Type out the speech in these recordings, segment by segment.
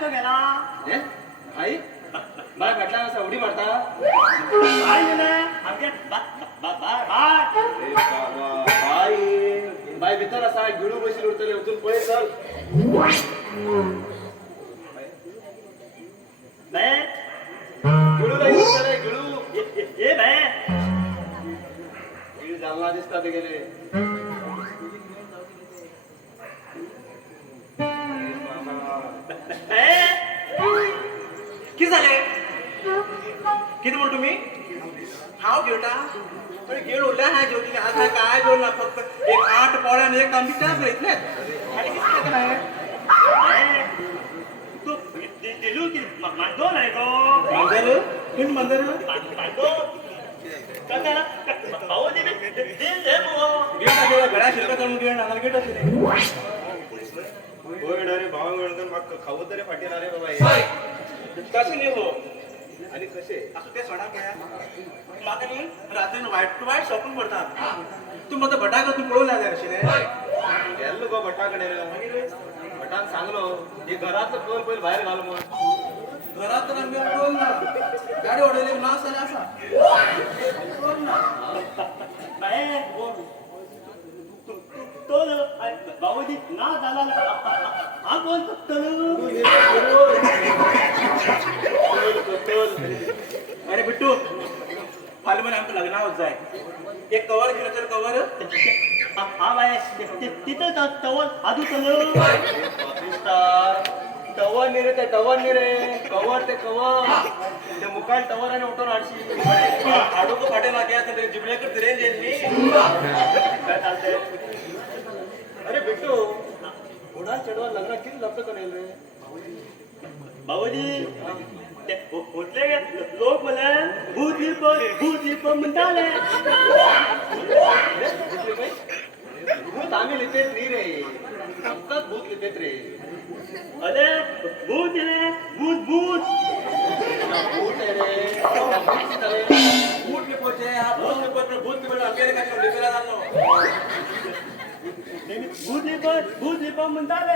खो गेला ए आई बाय म्हटला असा उडी मारता काय झालं आमच्या बाय ए बाबा बाई बाय भितर असा गिळू बशील उरतले उचून पळे चल बाय गिळू नाही उरतले गिळू ए बाय गिळ जालना दिसतात गेले किती झाले किती बोल तुम्ही हाव घेवटा पण गेळ उरल्या हा जेवली आज हा काय जेवण ना फक्त एक 8 पोळ्या आणि एक तांबी त्याच घेतले आणि किती काय नाही तू दिलू की मांडो नाही गो मंदर तुम्ही मंदर मांडो कसा भाऊ दे गेळ घरा शिल्पा करून गेळ नाला गेट असते होय रे भाव मिळून मग खाऊ तरी फाटीला रे बाबा कसे नाही हो आणि कसे असं ते सोडा काय माका नी रात्री वाईट टू वाईट शॉपिंग करतात तू मग भटा का तू पळून नाही अशी रे गेलो गो भटाकडे रे भटान सांगलो हे घरातलं कोण पहिले बाहेर घाल मग घरात तर आम्ही पळून ना गाडी ओढले ना असा असा पळून ना बाय तो भाऊजी ना झाला हा कोण अरे बिट्टू फाल पण आमचं लग्न होत जाय एक कवर घेऊन तर कवर हा बाय तिथं तवर आधू चल टवर निरे ते टवर निरे कवर ते कवर ते मुकाल टवर आणि ऑटो आडशी आडो को फाटे लागे तर जिबळे कर रेंज येईल काय चालतंय अरे बिट्टू उडा चढवा लग्न किती लपत करेल रे भाऊजी होतले लोक मला भूत लिप म्हणताले भूत आम्ही लिहितेत नाही रे फक्त भूत लिहितेत रे अरे भूत रे भूत भूत भूत आहे रे भूत लिपोचे हा भूत लिपोचे भूत लिपोचे अमेरिका का लिपेला जातो भूत लिप म्हणताले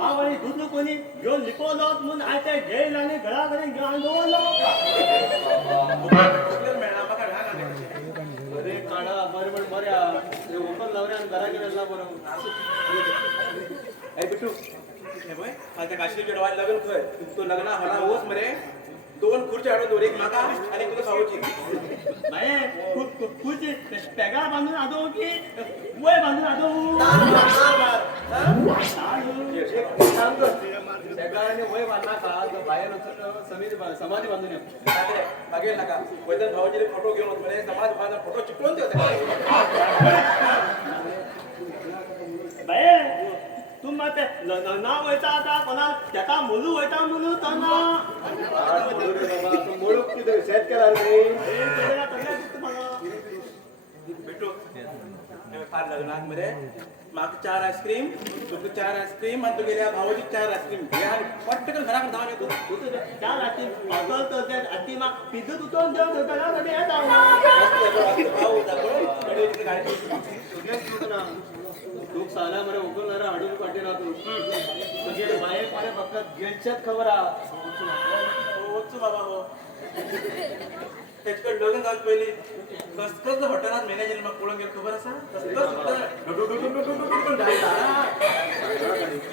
हा वाली भूत कोणी घेऊन लिपवलो म्हणून आयच्या घेईल आणि घराकडे घेऊन अरे काढा बरोबर बऱ्या ते ओपन लावण्या आणि घरा गेला बरोबर ए बिट्टू हे बघ आता काशीच्या डोळ्यात लग्न कर तो लग्न होला होस मरे 2 खुर्च्या आडून दोन एक माका आणि तुझ्या भाऊची नाही खुर्ची पेगा बांधून आदो की वय बांधून आदो सगळ्यांनी वय बांधला का बाहेर समाधी बांधून मागे नका वैदन भाऊजीने फोटो घेऊन म्हणजे समाज बांधा फोटो चिपळून ठेवते बाय तू मग नाव व्हायचा आता कोणा त्याचा मुलू व्हायचा म्हणून मुळूक तिथे सेट केला रे बिट्टू फार लग्नात मध्ये माग 4 आईस्क्रीम तुझं 4 आईस्क्रीम आणि तू गेल्या भाऊजी 4 आईस्क्रीम घ्या पटकन घराकडे धावून येतो त्या रात्री पागल तर आधी मग पिझ्झा तुटून देऊ लोक साला मरे उगवणारा अडून काटे राहतो म्हणजे बाहेर पारे फक्त गेलच्यात खबर होच बाबा हो त्याच्याकडे लग्न झालं पहिली कसं हॉटेलात मॅनेजर मग पळून गेलं खबर असा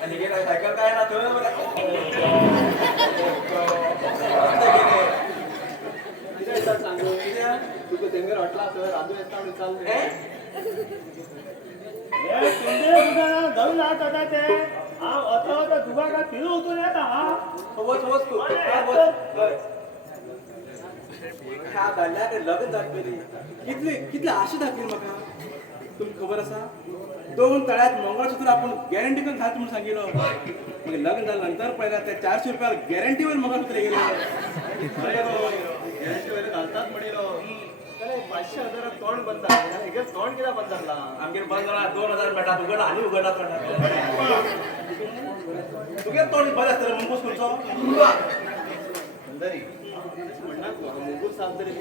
आणि गेला सायकल काय ना सांगू तुझं तेंगर हटला तर राजू येता चालले जाऊन आता ते हा आता दुबा का फिरू होतो येत हा गाडल्या लग्न दाखवली कितली आशा दाखवली म्हाका तुमका खबर असा 2 तळ्यात मंगळसूत्र आपण गॅरंटी करून घालतो म्हणून सांगितलं मग लग्न झाल्यानंतर पहिला त्या 400 रुपयाला गॅरंटीवर मंगळसूत्र गेले गॅरंटी घालतात म्हणेल 500,000 तोंड बंद तोंड किती बंद झाला आमगे बंद झाला 2000 भेटा उघडा आणि उघडा तुगे तोंड बरं असतं मंगूस तुमचं म्हणणार मुंगूस सांग तरी